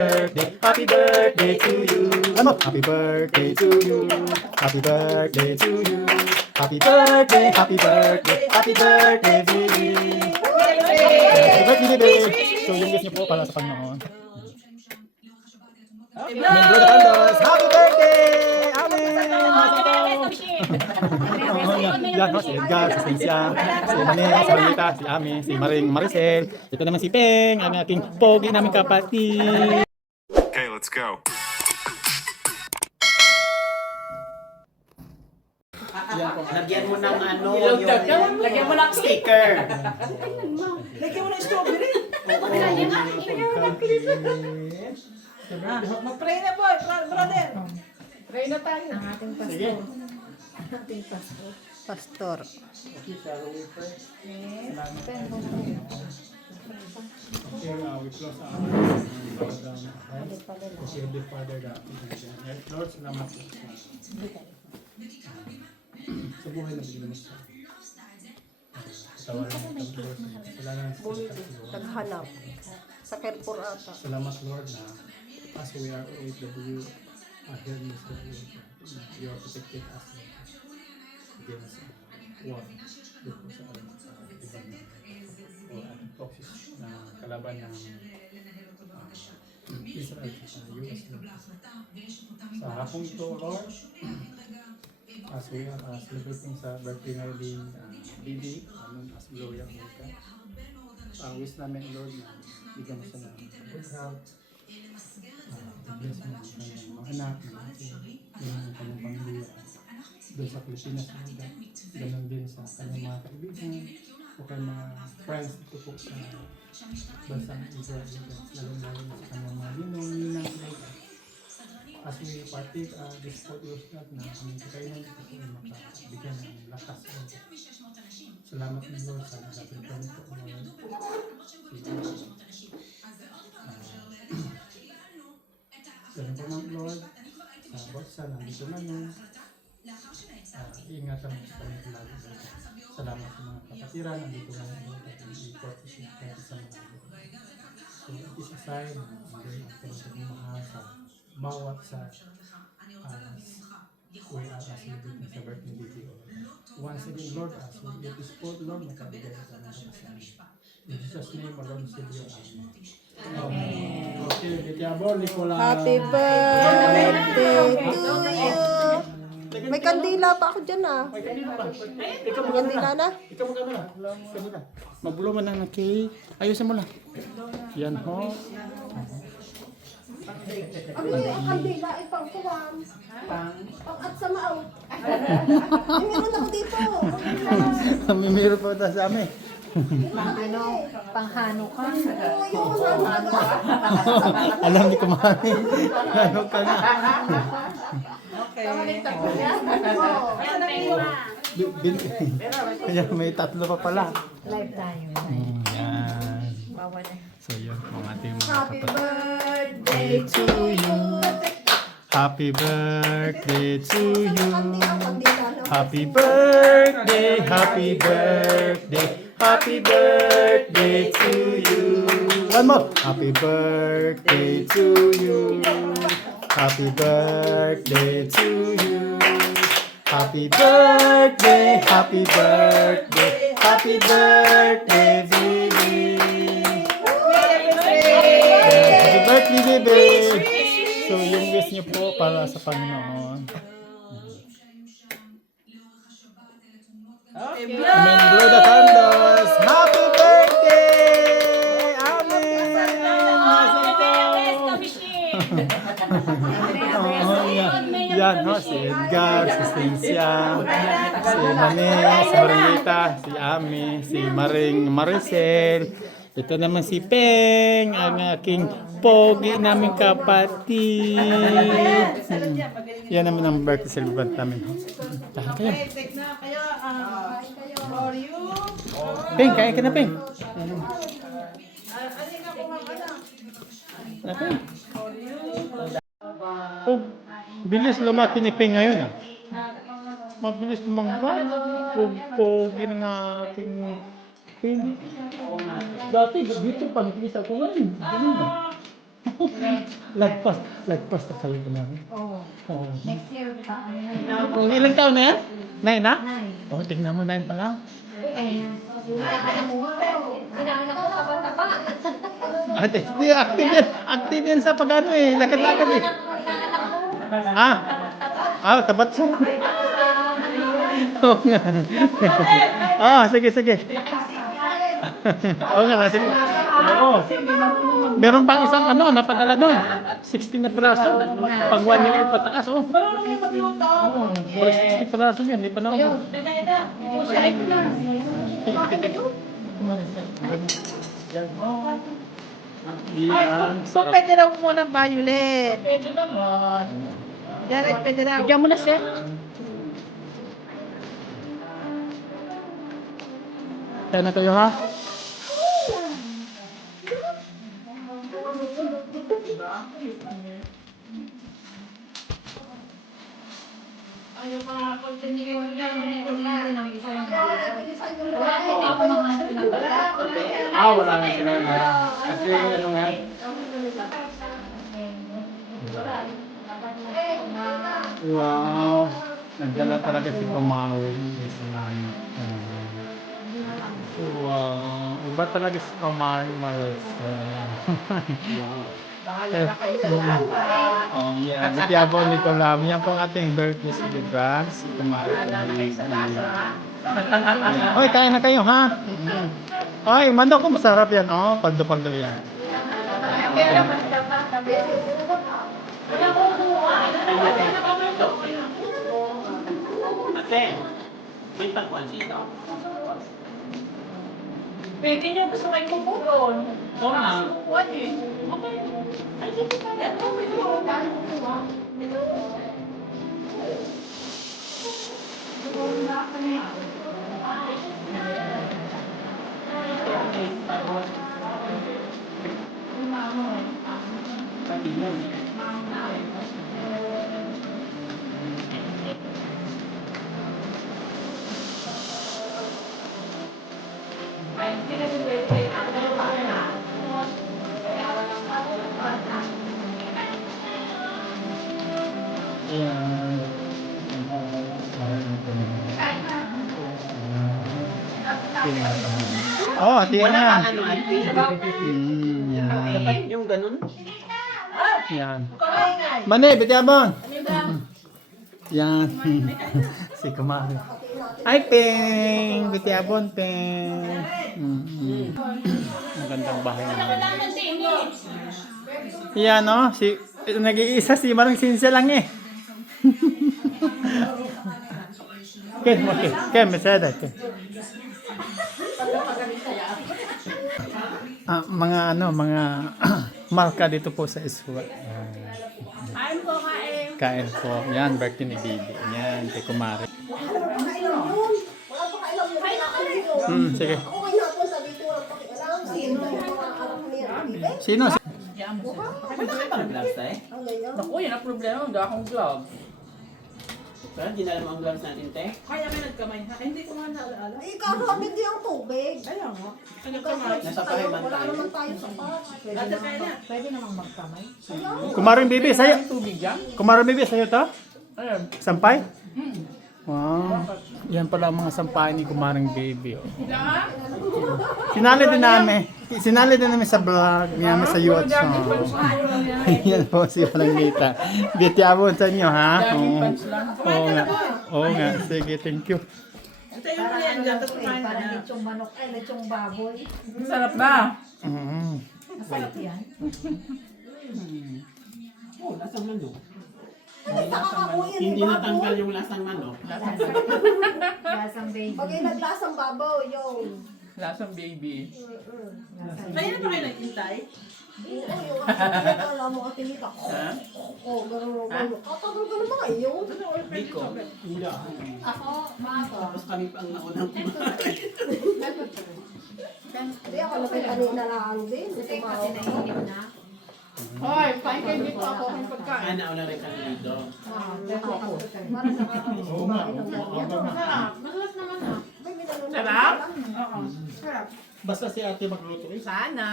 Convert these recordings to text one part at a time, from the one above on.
Happy birthday to you. Ano? Happy birthday to you. Happy birthday to you. Happy birthday, happy birthday, happy birthday, baby. Happy birthday, baby. So yung wish niyo po para sa Panginoon. Membro de Carlos, happy birthday! Amen! Yan, si Edgar, si Cynthia, si Mane, si Renita, si Ami, si Maring Maricel. Ito naman si Peng, ang aking pogi namin kapatid. Okay, let's go. Lagyan mo ng ano, lagyan mo ng sticker. Lagyan mo ng strawberry. Mag-pray na boy, brother. Pray na tayo. Ang ating pastor. Ang ating pastor. Pastor. Okay, shall we pray? Okay, we close our okay, the Father, the Lord, salamat po sa buhay na bigyan mo sa katawaran mo ito, Lord. Salamat sa Naghanap. Sa Kerpur ata. salamat, Lord, na as we are OFW, here in this world, you are protecting us against war dito sa ibang toxic na kalaban ng Israel sa US. Sa hapong ito, Lord, as we are celebrating sa birthday ngayon din Bibi, as Gloria Monica, wish namin, Lord, na bigyan mo siya ng good health, bless mo ang kanyang mga anak, yung kanyang pamilya doon sa Pilipinas, ganun din sa kanyang mga kaibigan o kanyang mga friends dito po sa bansang Israel, lalo-lalo sa kanyang mga ninong, as we partake this food na aming kakainin, ito po ay makabigyan ng lakas. Salamat ng Lord sa nagapilitan po ngayon. Ganun po ng Lord, sa botsa, nandito na nyo. Iingatan mo sa kanyang lagi. Salamat sa mga kapatiran, nandito na nyo. I-report ko siya kahit sa mga lagi. So, it is a sign na hindi ang pagmamahal sa bawat sa we are celebrating sa birthday video. Once again, Lord, as we eat this food, Lord, makabigay ka ng kasama. In Jesus' name, alone sa iyo. Amen. Okay, Diablo, Nicola. Happy birthday to you. May kandila pa ako dyan ah. May kanina pa. May kandila na. Ikaw mo kamera. Kanina. Magulo man ng cake. Ayusin mo lang. Yan ho. Ang kandila ay pang kuwan. Pang at sa maaw. Meron ako dito. May meron pa ito sa amin. Panghano ka. Alam ni kumani. Ano ka na? Kaya may tatlo pa pala. Live tayo. Yan. Bawal eh. So yun, mga ating mga Happy kapatid. birthday to you. Happy birthday to you. Happy birthday, happy birthday, happy birthday to you. One more. Happy birthday to you. Happy birthday to you. Happy birthday, happy birthday, happy birthday, baby. Happy birthday, baby. So yung wish niyo po para sa Panginoon. Amen. Blow the candles. Happy birthday! Amen! Yan, no? Si Edgar, si Cynthia, si Mane, si Renita, si Ami, si Maring Maricel. Ito naman si Peng, ang aking pogi naming kapatid. Yan naman ang birthday celebrant namin. Tahan kayo. Peng, kaya ka na, Peng. Peng. Oh, bilis lumaki ni Peng ngayon. Mabilis lumangkat. Pogi ng aking Peng. Dati dito pang isa ko ngayon. Ganun na. Lagpas na kami namin. Oo. Oo. Next year pa. Ano na? Ilang taon na yan? 9 na? Nine. Oh, tingnan mo 9 pa lang. Sinanganak ko taba-taba. Ate, di, active yan. Active yan sa pag-ano eh. Lakad-lakad eh. Ah. Ah, tabat siya. Oo nga. Ah, sige. Oo nga, sige. Oo. Meron pang isang ano, napadala doon. 16 na piraso. Pang 1 year old pataas, oh. Oo, 60 piraso yan, di pa na ako. Yan. So, pwede raw muna violet. Pwede naman. Yan, pwede raw. Bigyan mo na, sir. Kaya na kayo ha? Ayaw pa, continue lang. Ah, wala nga sila na. Kasi ano nga. Wow. Nagdala talaga si Pamawin. Wow. Iba talaga si Pamawin, Maris. Wow. Oh, yeah. Bitiabo ni Kolam. Yan po ang ating birthday celebrant. Si Pamawin. Oy, kain na kayo, ha? Oy, manok ko masarap yan. Oh, paldo-paldo yan. Ate, may pagkuhan sito. Pwede niyo gusto kayo doon. Oo nga. What eh? Okay. Ay, sige pa yan. Pwede mo. Ayan. Oh, ati Wala yan. kang ano, ate. Yan. Yung ganun. Yan. Mani, bitiabon. Yan. Si Kumari. Ay, Ping! Bitiabon, Ping. Magandang bahay naman. Yan, no? Nag-iisa si Marang Sinsya lang eh. Ken, masada. Ken. Mga marka dito po sa Iswa. Kain po, kain. Kain po. Yan, birthday ni Bibi. Yan, kay Kumari. Pakailam yun. Wala pakailam yun. Sige. Ako ngayon hapon sabi ko walang pakialam. Sino yung mga anak niya? Bibe? Sino? Wala ka pang gloves, eh? Ang ganyan. Naku, yan ang problema. Hindi akong glove. Pero di na alam ang gloves natin, te. Kaya may nagkamay ha. Hindi ko nga naalaala. Eh, karamid di ang tubig. Kaya nga. Ang nagkamay. Nasa pahiman Wala tayo. naman tayo sa pat. Ate, kaya na. Pwede namang magkamay. Kumaring Bibi, sa'yo. Tubig yan? Kumaring Bibi, sa'yo to? Ayun. Sampay? Wow. Yan pala ang mga sampay ni Kumaring Bibi. Oh. Sinali din namin sa vlog, namin sa YouTube. Yan po si Palangita. Bitiabon sa inyo, ha? Oo nga. Oo nga. Sige, thank you. Tayo mo yan dyan. Tapos kumain ka Parang na. lechong manok, lechong baboy. Sarap ba? Masarap yan. Oh, lasang manok. Ano sa kakakuyin? Hindi natanggal yung lasang manok. Lasang baby. Pag yung naglasang babaw, yung... Lasang baby. Lasang Kaya na ba kayo nag-intay? Oo, yung ating alam mo ating ita. Ha? Oo, gano'n. Katagal ka naman kayo. Di ko. Hindi. Ako, mato. Tapos kami pa ang naunang kumain. Hindi ako kanina lang din. Kasi kasi nainip na. Hoy, kain kayo dito ako ang pagkain. Ah, nauna rin kami dito. Parang nakakasama. Masarap. Masarap naman ah. May minanong- Sarap? Oo. Sarap. Basta si ate magluto eh. Sana.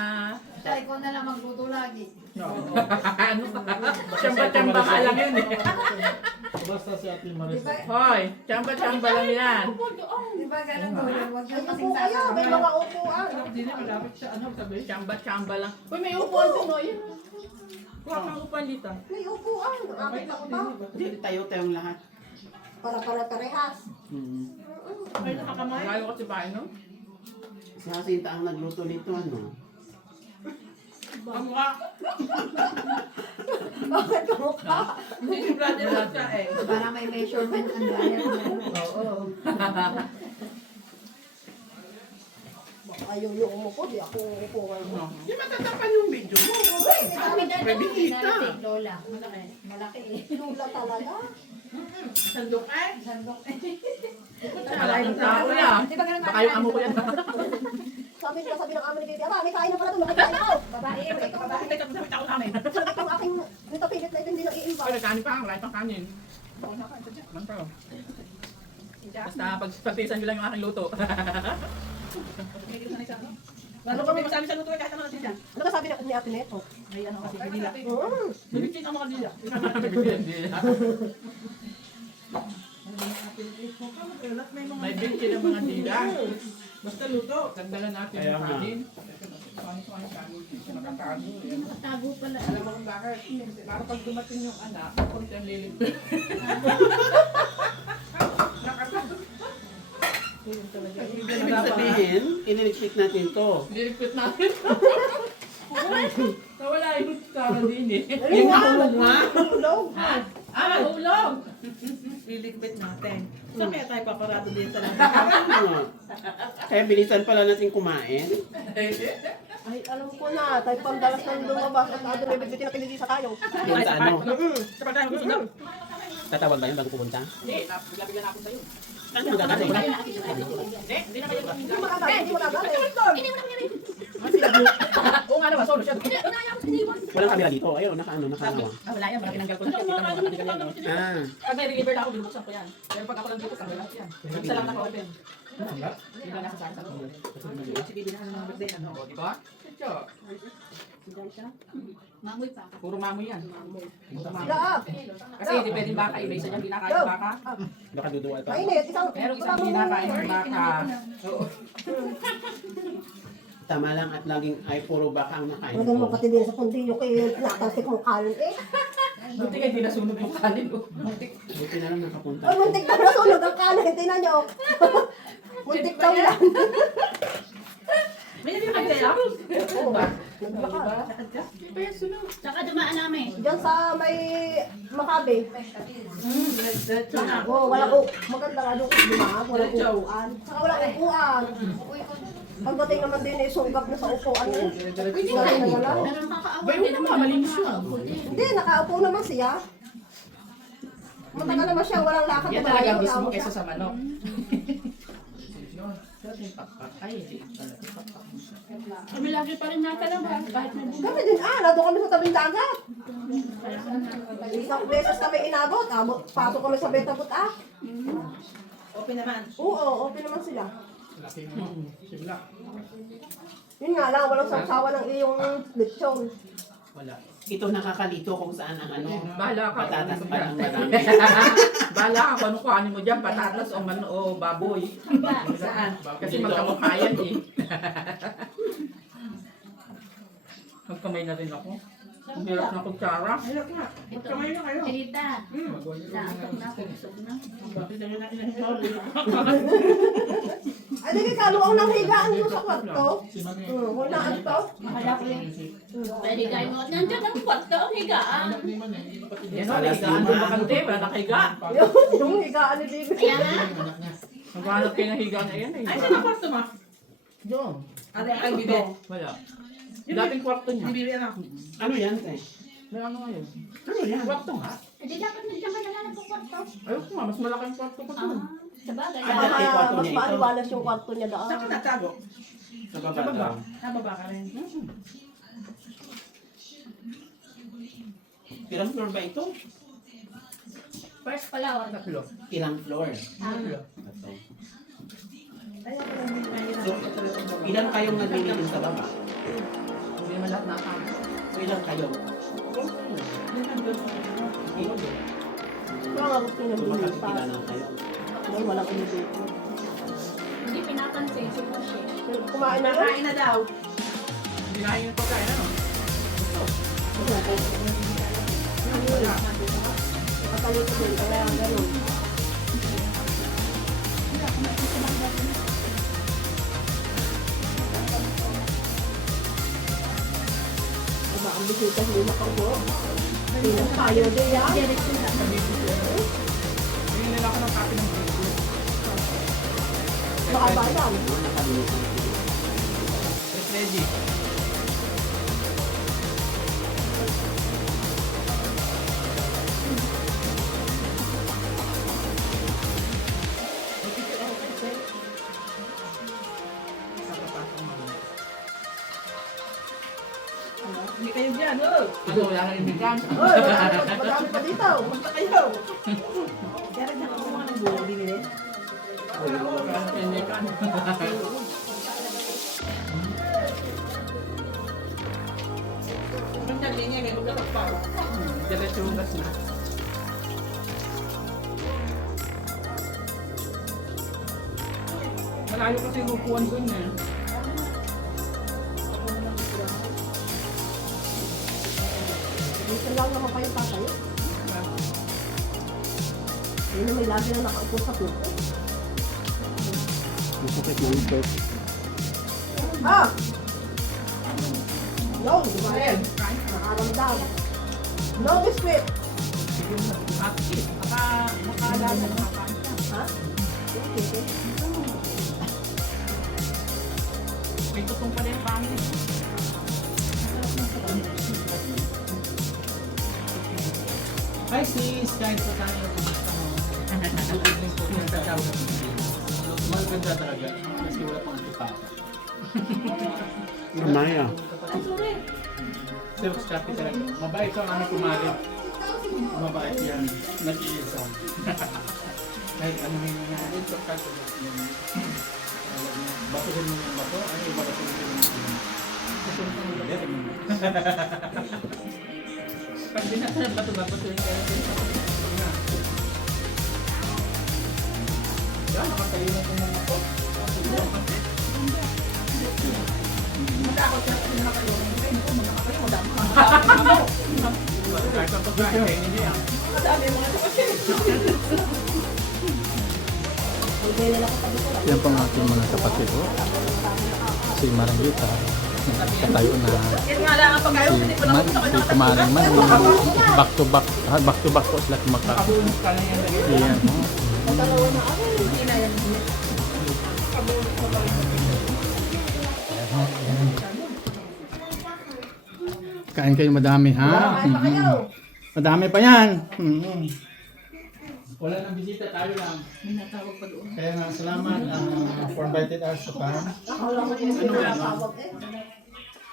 Siya, ikaw na lang magluto lagi. Ano ka? Tsamba-tsamba ka lang yun eh. Basta si ate Maris. Hoy, tsamba-tsamba lang yan. Di ba ganun po yun? Huwag Ay, kang upo kayo, may mga upuan. Tsamba-tsamba lang. Uy, may upuan din o. Yan. Huwag kang upuan dito. May upuan. Nakakita ko ba? Hindi tayo-tayong lahat. Para-para-parehas. Ay, nakakamay. Lalo ko si Bae, no? Si Jacinta ang nagluto nito, ano? Ang mukha. Bakit ka mukha? Hindi si brother mo siya eh. Para may measurement ang gaya ko. Oo. Ayaw niyo umupo, di ako umupo ngayon. Hindi matatapan yung video mo. May bibita. Lola. Malaki. Malaki eh. Lula talaga. Sandok eh. Sandok eh. Malaking tao yan. Di ba ganun Baka yung amo ko yan. Sabi ng amo ni Baby, may kain na pala doon, makikain ako. Babae. Bakit may sabi tao namin? Sabi ko aking, nito pilit na hindi nang Ay, i-invite. nagkanin pa, wala itong kanin. Man pa. Basta pagtisan nyo lang yung aking luto. Lalo kami masabi sa luto kahit naman natin yan. Ano ka sabi ni Ate Neto? Ay, ano kasi, kadila. Nabigtin ang mga dila. May bintin ang mga dila. Basta luto, tagdalan natin yung kanin. Paano kanin? Nakakaano. Tago pala. Alam mo kung bakit? Para pag dumating yung anak, konti ang lilim. Ibig sabihin, iniligpit natin to. Liligpit natin. Nawala yung kara din eh. Yung nahulog nga. Tulog. Hulog! Liligpit natin. Saan kaya tayo paparado din sa lahat? Ano? Kaya bilisan pala natin kumain. Ay, alam ko na, tayo pandalas ng lumabas at ano may bitbitin na pinilisa tayo. Yung sa ano? Kapag tayo gusto daw. Tatawag ba yun bago pupunta? Hindi, bigla-bigla na ako sa'yo. Ano magagaling? Hindi na kayo kami. Hindi magagaling, hindi magagaling. Oo nga naman, solo siya. Walang camera dito. Ayun, naka-ano, naka-ano. Wala yan, marami nanggal ko na. Kita mo nakatanggal yan. Ah. Pag may deliver na ako, binubuksan ko yan. Pero pag ako lang dito, tanggal lahat yan. Isa lang naka-open. Hindi lang nasa sa ako. Si Bibi na ng birthday, ano? O, di ba? Ito. Mamoy pa. Puro mamoy yan. Puro mamoy. Sila Kasi hindi pwedeng baka, iba isa dyan, hindi nakain ng baka. Baka duduwal pa. Mainit, isang, Pero isang hindi nakain ng baka. Oo. Tama lang at laging ay puro baka ang nakain Talagang ko. mapati din sa kundinyo kayo, nakasik mong kanin eh. Buti nga hindi nasunog yung kanin ko. Buti na lang nakapunta. Ay, muntik na nasunog ang kanin, tingnan nyo. Muntik daw yan. May hindi kaya? Oo ba? Nagbaka. Hindi pa yan sunog. Saka dumaan namin. Diyan sa may Makabe. Oo, walang maganda nga doon dumaan, walang upuan. Saka walang upuan. Pagdating naman din eh, sunggap na sa upuan eh. Wala na wala. Pero nakakaawa. Bayo naman, malinis yun. Hindi, nakaupo naman siya. Matagal naman siya, walang lakad Yan na talaga malayo, gusto mo lamok kaysa siya. sa manok. Ay, hindi. Kami lagi pa rin natalabas. Kahit may buga. Kami din, nandun kami sa tabing dagat. Isang beses kami inabot, pasok kami sa Betabut Open naman. Oo, open naman sila. Laki mo. Sila. Yun nga lang, walang sawsawa ng iyong lechon. Wala. Ito nakakalito kung saan ang ano. Bahala ka. Patatas Ano pa dyan? lang marami. Bahala ka kung ano kuhanin mo dyan, patatas o man o baboy. Saan? Kasi magkamukha yan eh. Magkamay na rin ako. Ang hirap na kutsara. Hirap nga. Ito. Kamay na kayo. Chinita. Naantok na ako. Busog na. Bakit naman natin ang Ay, di kaluang ng higaan doon sa kwarto. Si Mami. Wala to. Mahal ako yun. Pwede kayo mo. Nandiyan ang kwarto, ang higaan. Anak ni Man eh. Hindi na pati Yan o, higaan doon bakante. Wala nakahiga. Yung higaan ni Bibi. Kaya nga. yung anak niya. Maghanap kayo ng higaan na yan eh. Ay, saan ang kwarto mo? Diyan. Ate, ay, Bibi. Wala. Dating kwarto niya. Bibi, ano? Ano yan, te? May ano ngayon? Ano yan? Kwarto nga. Hindi dapat nandiyan ka na lang ang kwarto. Ayoko nga, mas malaking kwarto ko doon. Sa bagay. Ah, dati kwarto Mas niya ito. maaliwalas yung kwarto niya Saan ka daan. natago? Sa baba daw. Nababa ka rin. Ilang floor ba ito? First pala or Tatlo. Ilang floor? Ah. Ito. Ay, ako lang din mahirap. So, Ilan kayong nag-meeting sa baba? Hindi naman lahat nakakita. So, ilan kayo? Kaya nga gusto niya Kung bumili pa. makakilala kayo. Dahil walang inibito. Hindi pinapansin. Sino siya? Kumain na rin. Kain na daw. Hindi na yung pagkain, ano? Kakalito din. Kaya ganun. Diba, ang bisita hindi makago. Hindi na tayo din yan. Hindi nila ako ng copy ng video. Baka ba yan? It's ready. Hindi kayo dyan, oh. Ano, wala nang imigan. Oy, madami pa dito. Basta kayo. Kaya rin nakakuha ng bulo, binili. Wala nang imigan. Ang sabi niya, may maglakas pa. Diretso hugas na. Malayo kasi yung upuan dun eh. Dito lang naman kayo tatayo. Yun na may lagi na nakaupo sa pupo. Ah! No, di ba? Nakaramdam. No biscuit. Akit. Makaalala na makakanta. Ha? Okay. May tutong pala yung pangit. Hi sis, kahit pa tayo. Maganda talaga. Kasi wala pang kita. Maya. Self copy talaga. Mabait ang aming kumari. Mabait yan. Nag-iisa. Kahit ano yung nangyari. So, kahit batuhin mo yung bato. Ano yung batuhin mo yung Pag dinatang bato-bato yung kaya din sa mga. Diyan, nakatayo na itong mga po. Matakot siya kasi nakatayo. Hindi ko nakatayo. Madami ka. Kahit ang pagkain, kayo hindi yan. Madami mga kapatid. Yan pang ating mga kapatid. Oh. Si Marangyuta. Katayo na. Yan nga lang ang pagkain. Hindi ko lang sa kanya Kumaring man. Back to back po sila kumakain. Nakabunod ka na yan. Yan. Oh. Hindi na yan. Kain kayo madami ha? Kumain pa kayo. Madami pa yan. wala nang bisita, tayo lang. May natawag pa doon. Kaya nga, salamat for invited us to come. Wala ko yung sinatawag eh.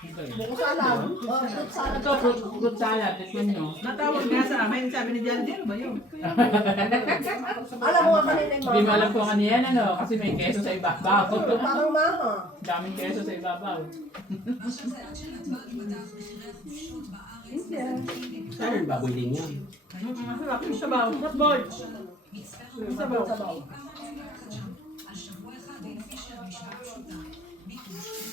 Buko salad. Oh, fruit salad. Ito, fruit salad. Tikman nyo. Natawag nga sa amin. Sabi ni Jan, ano ba yun? Alam mo nga kanina yung Hindi mo mama. alam kung ano yan, ano? Kasi may keso sa ibabaw. Parang maha. Daming keso sa ibabaw. Saan yung baboy din yan? Masarap yung sabaw. Hot boy. Sabaw.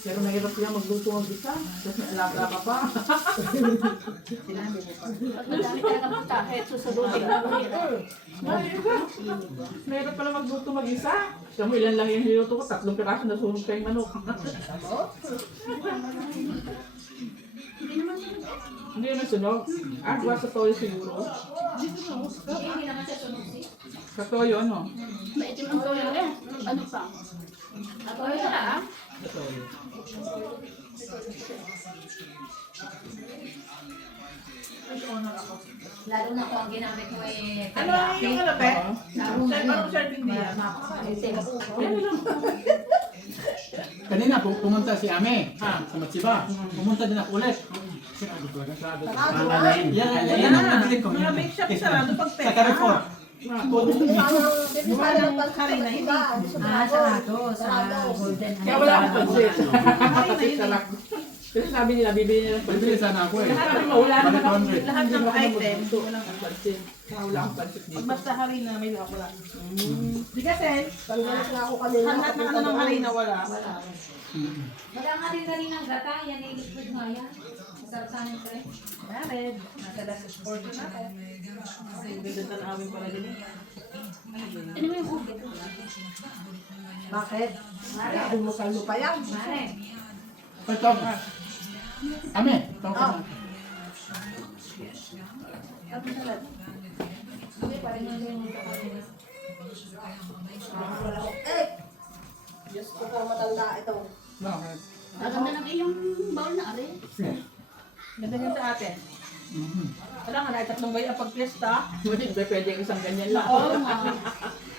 Pero mahirap yan magluto ang isa. Tapos may alaga ka pa. Pag madami talaga punta, kahit susunodin na Mahirap pala magluto mag-isa. Siya mo ilan lang yung niluto ko. 3 piraso na sunog kayong manok. Hindi naman sunog. Agwa sa toyo siguro. Hindi naman siya sunog siya. Sa toyo, ano? Maitim ang toyo eh. Ano pa? Toyo na ah. Lalo na kung ang ginamit mo eh. Ano yung ano, Pe? Parang serving din yan. Kanina pumunta si Ame sa Matsiba. Pumunta din ako ulit. Sarado na. Yan ang nabilin ko. Mga bake shop sarado pag Sa Carrefour. Harina, hindi. Sa Golden. Kaya wala akong pansit. Pansit na lang. Kasi sabi nila, bibili nila ng pansit. Bibili sana ako eh. Sabi mo, wala naman ako. Balik 100. Lahat ng item. Walang pansit. Kaya wala akong pansit Pag dito. basta harina, may wala. Di kasi, Pagdalas na ako kanina. hanap na ano ng harina, wala. Wala nga rin kaninang gata. Yan ay liquid nga yan. Masarap sana yung try. Mared. Nasa last portion na ako. Ganda na namin pala din eh. Ano mo yung ubi? Bakit? Almusal mo pa yan. Mare. Ito. Ame. Ito ka na. Ubi, parang yung kakalinis. Eh! Diyos ko kang matanda ito. Bakit? Maganda ng iyong bowl na ari. Ganda yan sa atin. Wala nga na, tatlong bayo ang pag-fiesta. Hindi pwede isang ganyan lang. Oo nga.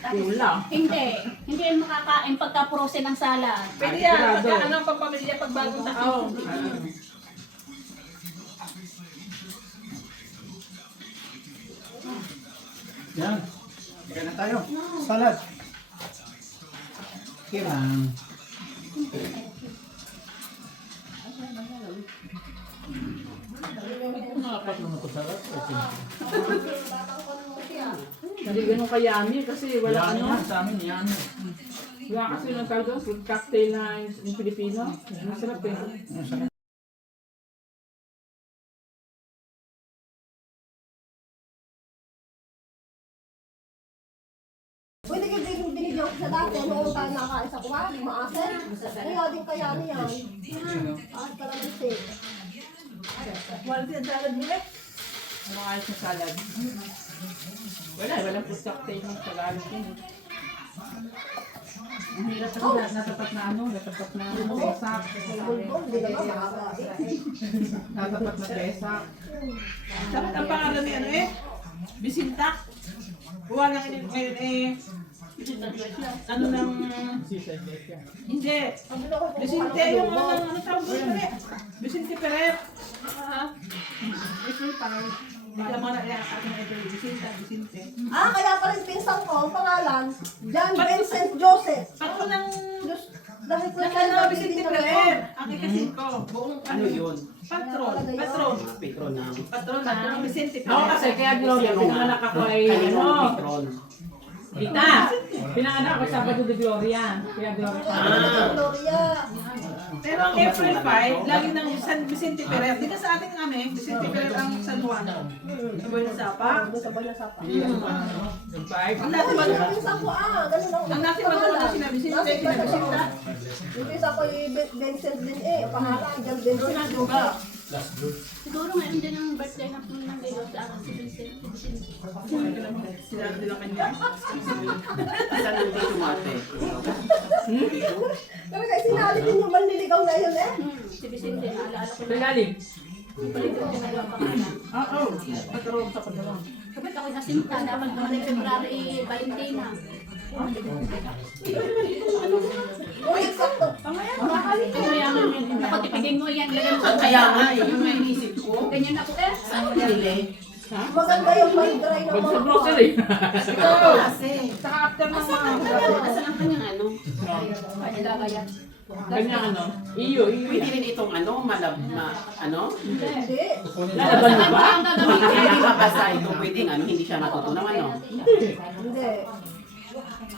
Kulang. Hindi. Hindi yan makakain pagka-prose ng salad. Pwede yan, pagka ano, pagpamilya, pag bagong taon. Yan. Kaya na tayo. Salad. Kirang. Nakakatulong ako sarap. Hindi ganun kayami kasi wala Yan ano. yan sa amin. Yan. Wala kasi yung tawag doon, fruit cocktail na yung Pilipino. Masarap eh. Pwede kayo binigyan ko sa dati. Noong tayo nakain sa kuwari, maasin. Kaya din kaya niyan. At talagang siya. Quality ang salad nila. Ano ayos na salad? Wala, walang fruit cocktail ng Tagalog yun eh. Ang hirap kasi natapat na ano, natapat na besak. Hindi naman makakain. Natapat na besak. Dapat ang pangalan ni ano eh, Bisinta. Buwan ng ngayon eh, ano ng, hindi. Bisinte, yung ano tawag doon pala eh. Bisinte Ferrer. Ito parang, bigla mo na aking ito, Bisinte. Ah, kaya pala yung pinsang ko, ang pangalan, John Vincent Joseph. Ako ng, Diyos, dahil ko ano, Bisinte Ferrer. Ang kikasin ko, buong Ano yun? patron, Petron na. patron na, Bisinte Ako Ferrer. kasi kaya Gloria, pinanganak ako ay ano, Petron. Tita, pinanganak ako sa Sabado de Gloria. Kaya Gloria pa. Gloria. Pero ang April 5, lagi ng San Vicente Ferrer. Di ka sa ating kami, Vicente Ferrer ang San Juan. Sa Buena Sapa. Sa Buena Sapa. Yung five. Ang natin Ganun mag- ang pinsang ko, ganun ang ang natin mag-una sila Vicente, sila Vicente. Yung pinsang ko yung Vincent din eh, pangalan, John Vincent Joseph. Siguro ngayon din ang birthday ng ngayon sa akin si Vincent. Sila nila kanya. Saan ang dito mate? Pero kasi sinali din yung manliligaw na yun eh. Si Vicente, naalala ko Sa na. lalim. Palit ko na lang pangalan. Oo. Patulong sa padalong. Kapit ako nasinta, dapat naman yung February, Valentina. Oh, eksakto. Mayaman yun. Ako tipigin mo yan, lagyan mo sa Kaya nga, yun may isip ko. Ganyan ako eh. Saan ko nilili? Maganda yung may dry na Wag sa mga grocery. Ito, saka after ng mga Asan ang kanyang ano? Ay, lagayan. Ganyan ano. Iyo. Pwede rin itong ano, ano? Hindi. Lalaban mo ba? Ang gagawin ko. Hindi mabasa ito, pwedeng ano, hindi siya natutunaw ano. Hindi.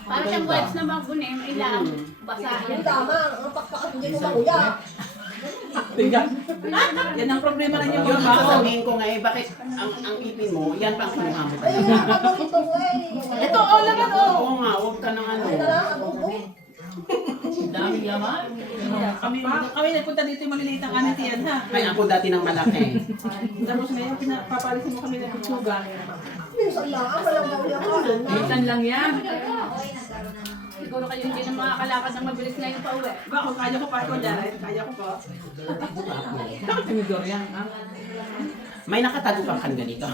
Para siyang webs na magunin, ilang basa Yung yan. tama, ang pakpakan hindi ko makuya. Tingnan. yan ang problema na yung Yung mga sasabihin ko nga eh, bakit ang ipin mo, yan pang kinuha mo pa. Ay, paborito ko eh. Ito, oh, laman, oh. Oo nga, huwag ka ng ano. Ay, na lang, adobo. Daming laman. Kami nagpunta dito yung maliliit ang anitian ha. Kaya ako dati ng malaki. Tapos ngayon, pinapapalisin mo kami ng putsugan. Minsan lang, walang gawin ako. Minsan lang yan. Siguro kayo hindi na makakalakad ng mabilis ngayon pa uwi. Bako, kaya ko pa ito, Jared. Kaya ko pa. Bakit kami Dorian? Ha? May nakatago pang kanina dito.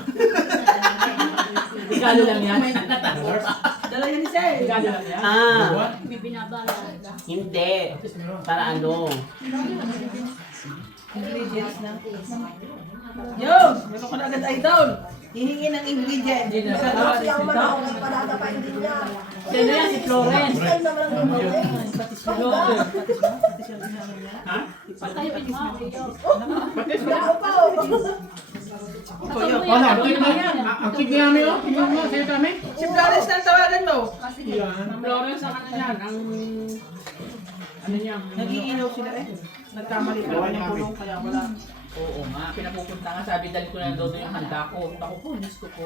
Regalo lang yan. May nakatago pa. Dala yan ni Sir. Regalo lang yan. May binabala. Hindi. Para ano. Ingredients na. Yo! Meron ko na agad idol. Hihingi ng ingredient. Hindi na. Kasi ang manok, padadapain din niya. Sino yan? Si Florence. Style naman ang ingredient. Pati siya ginagawa niya. Ha? Patay yung mga kayo. Patis Wala ba? pa, oh. Kuya. Wala, ang kig namin oh. Tingnan mo, sa'yo kami. Si Flores na tawagan mo. Yan. Florence ang ano yan, ang... Ano niya? Nag-iilaw sila eh. Nagkamali pala ng pulong kaya wala. Oo nga, pinapupunta nga. Sabi, dali ko na doon yung handa ko. Ako po, gusto ko.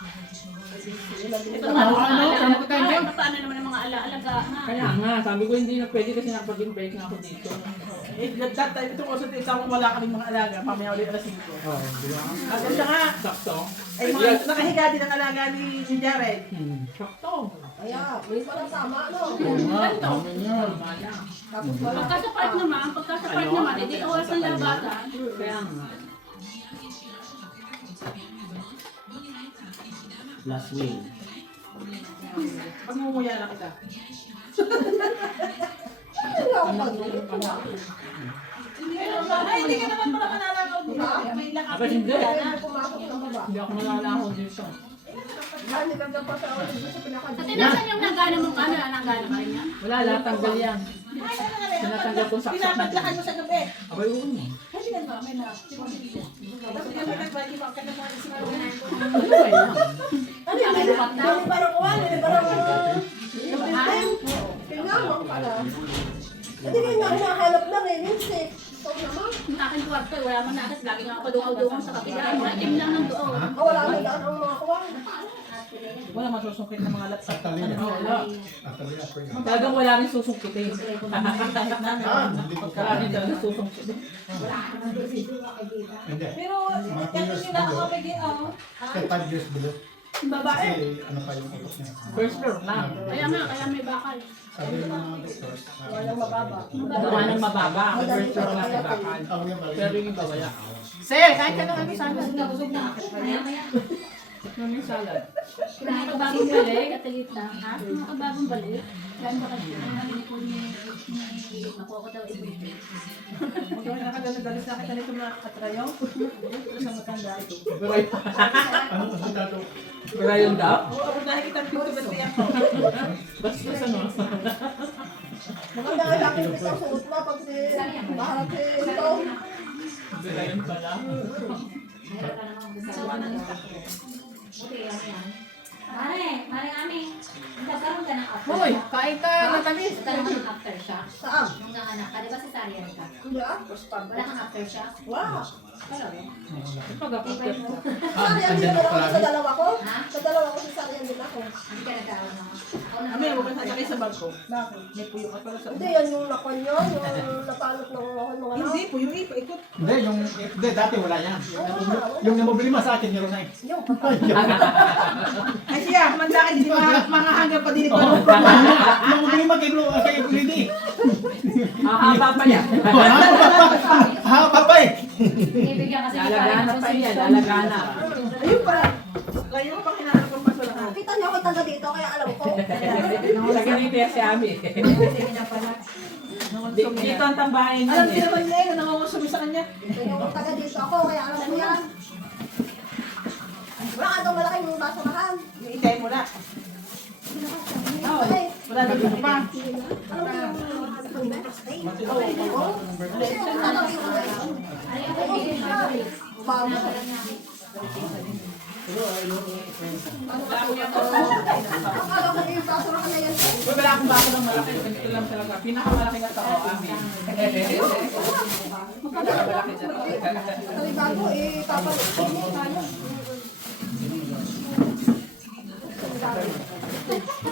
Ito Ano, nga, ano? Ano ko tayo? paano naman ang mga alaalaga na? Kaya nga, sabi ko hindi na pwede kasi nakapag-invite nga ako dito. Eh, that time, ito ko sa isang wala kaming mga alaga. Mamaya ulit alas 5. Oh, di ba? At siya nga, Sakto. ay mga nakahiga din ang alaga ni Jared. Sakto. Kaya, may parang tama, no? Oo nga, dami niya. Tama lang. Tapos wala. Pagkasapart naman, edi oras ng labatan. Kaya nga. Last wing. Pag mumuya na kita. Hindi ako pag-ulit. Ay, hindi ka naman pala mananakaw dito. May lakad. Aba, hindi. Kaya pumasok ng baba. Hindi ako nalalahon dito. Hindi ka dyan pa sa ulit sa pinaka- Kasi nasan yung nagana mong ano, nagana pa rin yan? Wala, lahat tanggal yan. Tinatanggal kong saksak na Pinapadlakan mo sa gabi. Abay, oo mo. Kasi nga namin na. Tapos kami nag-bagi pa ka naman si Marunan. Ano yun? Dami pa ng kuwan, dami pa ng... Tingnan mo pala. Hindi kayo nga hinahanap lang eh, music. Ito naman. Yung aking kwarto, wala man nakas, lagi nga ako dukaw-dukaw sa kapila. Itim lang ng doon. Wala na daan ang mga kuwan. Wala masusungkit ng mga laptop. Atalina. Wala. Atalina po yun. Talagang wala rin susungkitin. Kahit namin. Wala rin talagang susungkitin. Hindi. Pero, Mga ito years yung below. nakakabigay ako. Kaya 5 years below. Babae. Kasi ano pa yung utok niya. First floor lang. Kaya may bakal. Sabi ng mga doctors. Walang mababa. Gawa ng mababa. Ang first floor lang sa bakal. Ang yung Pero yung iba wala. Sir, kahit ka ng ano salad. Busog na. Maya-maya. Ano yung salad? Nakakabagong balik, katalit lang. Ha? Nakakabagong balik. Gano'n ba kasi? Nakuha ko ni nakuha ko daw ibigay. Huwag kami nakagano-galos na kita nito mga katrayo. Ito sa matanda ito. ano kasi tato? Wala yung daw? Oo, ako dahil kita dito ba't ako? Basta ano? Maganda ang laki nito ang suot mo pag si... Baharap si ito. Wala yung pala. Meron ka namang gusto. Buti yan yan. Mare Ami. Nagkaroon ka ng after Hoy, shock. kain ka matamis. Nagkaroon ka ng after shock. Saan? Nung nanganak ka, di ba si Sarian ka? Hindi ah. Wala kang after shock? Wow. Talaga? Pag-apakit ko. Sariyan din ako sa dalawa ko. Ha? Sa dalawa ko si Sariyan din ako. Hindi ka nagkaroon ng... Ako na. Kami, huwag ka sakay sa barko. Bakit? May puyo ka pala sa Hindi, yan yung nakon nyo, yung napalot ng mga Hindi, puyo eh, paikot. Hindi, hindi, dati wala yan. Yung namabili mo sa akin, meron na eh. Yung Ay siya, kumanda ka, hindi mga hanggang pa din ko. Namabili mo kay Lady. Hahaba pa yan. Ha, papay! Binibigyan kasi kita Lalagana pa yan, lalagana. Ayun pa. Kayo pa kinahanap ng pasalahan. kita niyo ako taga dito, kaya alam ko. Sa ganito yan si Ami. Dito ang tambahin Alam niya niyo naman niya yun, nangungusumi sa kanya. Ito yung taga dito ako, kaya alam ko yan. Wala ka itong malaking basurahan. Yung ikay mo na. Ay, Wala na dito pa. alam mo yung ay, oo. Kasi yung taga dito eh. Ano yung kaibigan mo? Bago. Akala ko yung basurahan na yan. Wala akong bako ng malaki. Ganito lang talaga. Pinakamalaki na tao, Ami. Malaki siya. Kami bago eh, papalit tayo.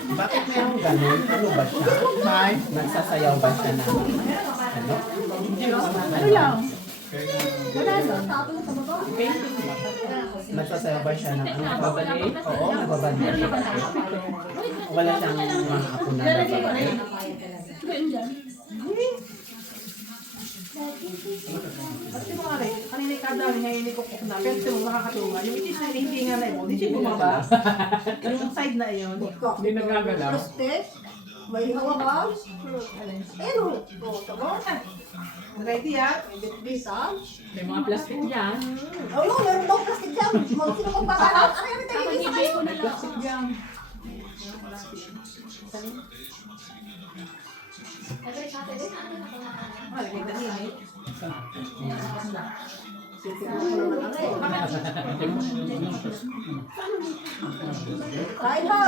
Bakit meron ganun? Ano ba siya? Hi? Nagsasayaw ba siya na? Ano? Ano lang? Wala na, tato sa baba. Nagsasayaw ba siya na? Ano? Nagbabalik? Oo, nagbabalik. Wala siyang mga apo na nagbabalik. Kasi mga rin, kanina kadali ngayon ni Kukuk na, pero ito makakatuwa. Yung itis na hindi nga na yun, hindi siya bumaba. Yung side na yun. Hindi nagagalaw. Este, May hawak ka? Ayun o. O, tama. Ready ha? May bitbisan. May mga plastic dyan. Oh, no, meron daw plastic dyan. Mga sino kong pasalat? Ano yung tayo sa kayo? May plastic dyan. Every Saturday, ano na kumakain? Malagay na niya. Kain ho.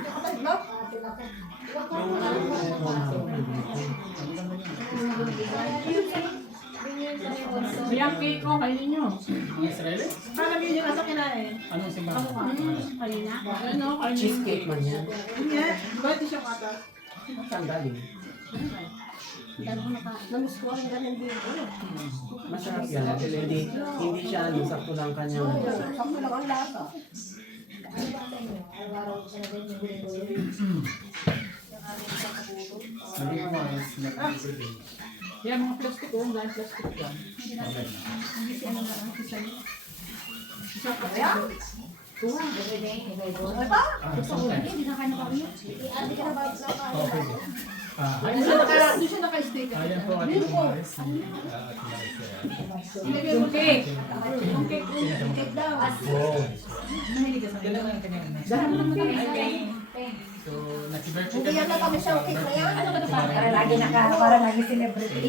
Nakatay ba? Mayang cake ko, kainin nyo. Ang Israeli? Parang yun yung nasa kinain. Anong simbahan? Kanina? Ano, kainin nyo. Cheesecake man yan. Hindi. Bakit siya kata? Saan galing? Namiss ko ang ganun dito. Masarap yan. Hindi siya ano, sakto lang kanyang... Sakto lang ang lasa. Hindi ko mas nakikita. Yan, mga plastic ko. Dahil plastic dyan. Everyday, everyday. Ay ba? Sometimes. Hindi na kayo kami. Hindi ka na ba na Oh, pwede. Doon siya naka-stick. Ayan po ating Maris. At Maris. Yung cake. Yung cake. cake daw? Wow. Mahilig ka sa Kailan ang kanyang Dahil mo naman tayo. So, nag-birthday Hindi yan na kami siyang cake na yan. Para lagi celebrity.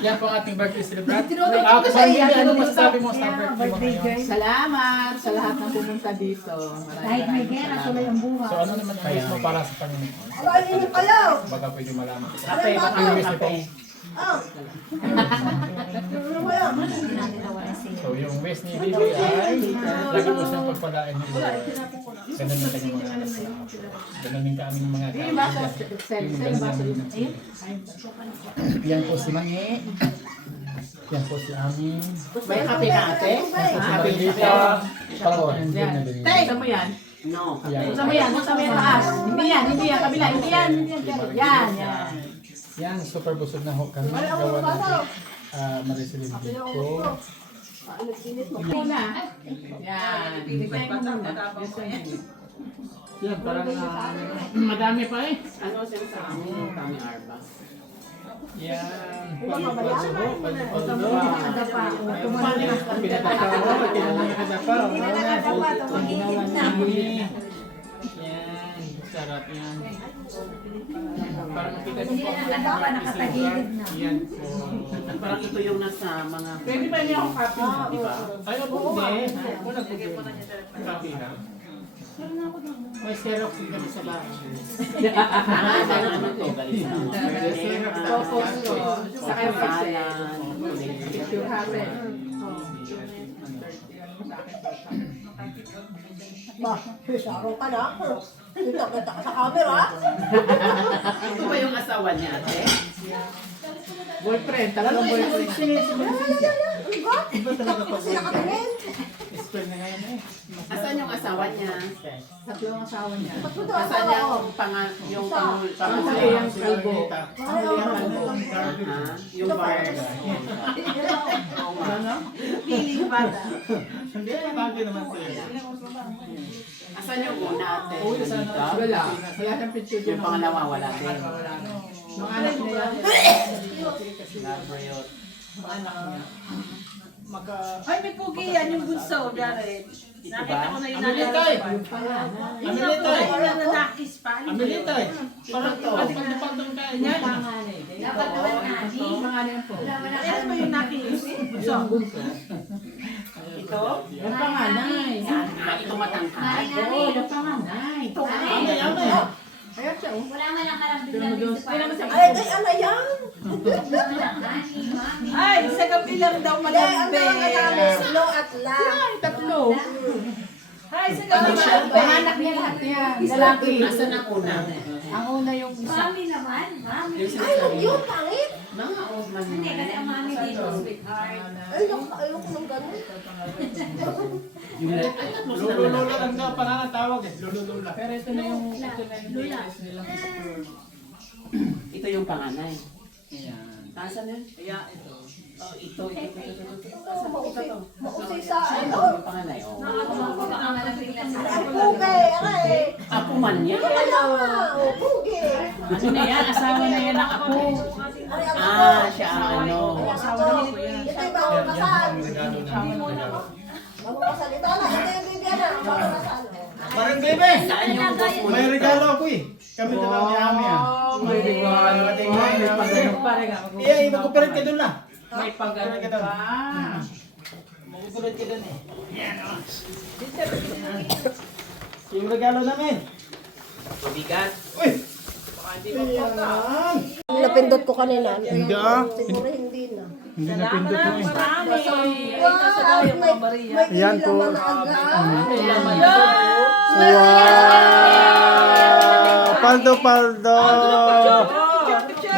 Yan po ang ating birthday celebrant. Tinututok ko sa iyo. Ano masasabi mo sa birthday mo ngayon? Salamat sa lahat ng pumunta dito. Kahit may gera, tuloy ang buhay. So, ano naman ang wish mo para sa Panginoon? Ano ay inyo kayo? Baka pwede malaman. Kape, baka may kape. Ah. Ano ba yan? Hindi natin nawalan si So, yung wish ni Bibi ay lagi mo siyang pagpalain ng Lord. Ganun yung kanyang mga alas. Ganun yung kaming mga Yan po si Mangi. Yan po si Ami. May kape ka ate? Happy Dita. Pang-and din na din. Tay, mo yan? No. Yan. Sa mo yan? Sa mo yan taas? Hindi yan, kabila. Hindi yan. Yan, yan. Yan, super busog na ho kami. Ay, ako Gawa ba ng daw? Marisilin Ako ko. Init mo. Muna. Yan. Bigay mo muna. Yes, yan. Yan, parang madami pa eh. Ano sinasabi mo? Kami Arba. Yan. Ilang ba yan? Nakadapa ako. Tumulong na. Pinadapa ho. Pinadapa ho. Pinakadapa, tumagigit na. Yan. Sarap yan. Para makita niyo Hindi po. na nakadapa, nakatagilid na. Yan po. Parang ito yung nasa mga... Pwede ba niya akong copy? Di ba? Ayaw po hindi. Wala po din. Copy lang. May Xerox din kami sa bahay. Ano to? Galing sa mga... Focus ko. Sa Kapalan. Picture happen. Ba, saro ka na. Kita ka sa camera. Ito ba yung asawa niya ate? Boyfriend, talagang boyfriend. Ano ba? Kasi nakatingin. Spell na ngayon eh. Asan yung asawa niya? Tatlo ang asawa niya. Ba't mo daw Asan asawa niya ko? yung yung Ang sayang kalbo. yung bar. Ano? Feeling bata. Hindi, bagay naman sa'yo. Asan yung una ate? Uy, sana. Wala. Wala siyang picture dyan. Yung pangalawa wala din. Mga anak niya yan. Labrayot. Mga anak niya. Ay, may pugi yan yung bunso, Jared. Nakita ko na yung Amelitay! Isa po ay nanakis pa. Amelitay! Parang to. Pagpagpagpag kayo. Yan. Dapat naman nani. Mga anak po. Meron mo yung nakis? Bunso. Ito? Yung panganay. Ito matangkad. Oo, yung panganay. Kaya siya, oh. Wala man ang karambing namin sa parang. Ay, ano yan? Ay, sa gabi lang daw Hindi, ang malambe. mga namin, slow at lang. Tatlo. Ay, sa gabi malambe. Anak niya lahat yan. Lalaki. Asan ang una? Ang una yung isa. Mami naman, mami. Ay, huwag yun, pangit. Mga old man Hindi, kasi ang naman. mami dito, sweetheart. Ay, ayoko ng ganun. Yung Lolo lang daw pananatawag eh. Lolo. Pero ito na yung business nilang Ito yung panganay. Ayan. Nasaan yun? Kaya ito. Oh, ito. Mausay sa Ito ano. yung panganay. Oh. Ang malapit na sila. Ang pugay, aray. Apo man niya. Kaya nga, oh, pugi. Ano na yan? Asawa na yan ang apo. Siya ang ano. Asawa na ito yung bagong kasal. Regalo na. Bagong kasal. Ito na, ito yung Bibiana. Bagong kasal. Parang bebe! Saan yung gusto? May regalo ako eh. Kami dalawa ni Ami ah. May regalo. May pagano pa rin ako. Iya, magkupalit ka dun na. May pagano pa. Magkupalit ka dun eh. Yung regalo namin. Bigat. Uy! Yan. Napindot ko kanina. Hindi ah. Siguro hindi na. Hindi na pindot mo eh. Wow, may Yan po. ilaman na agad. Wow! Paldo!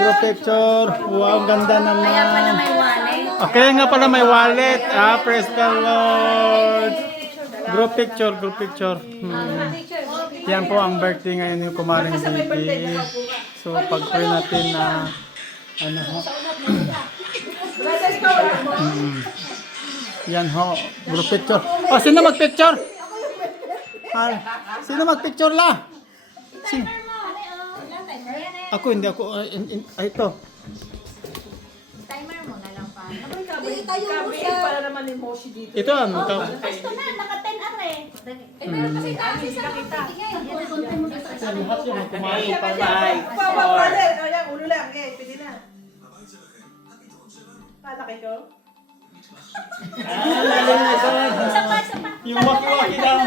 Group picture. Wow, ang ganda naman. Kaya pala may wallet. Okay nga pala may wallet. Praise the Lord. Group picture. Yan po ang birthday ngayon yung kumaring baby. So pag-pray natin na ano ho. Yan ho, group picture. Oh, sino mag-picture? Sino mag-picture la? Sino? Ako hindi ako. Ito. Timer mo na lang pa. Hindi, tayo mo siya. Para naman ni Moshi dito. Ito ang Basta na, naka-10 are. Meron kasi tayo sa konti mo dito. lahat yung kumain pa like. Papapalit. Ayan, ulo lang. Eh, pwede na. Palaki ko. Isa pa. Yung waki-waki daw.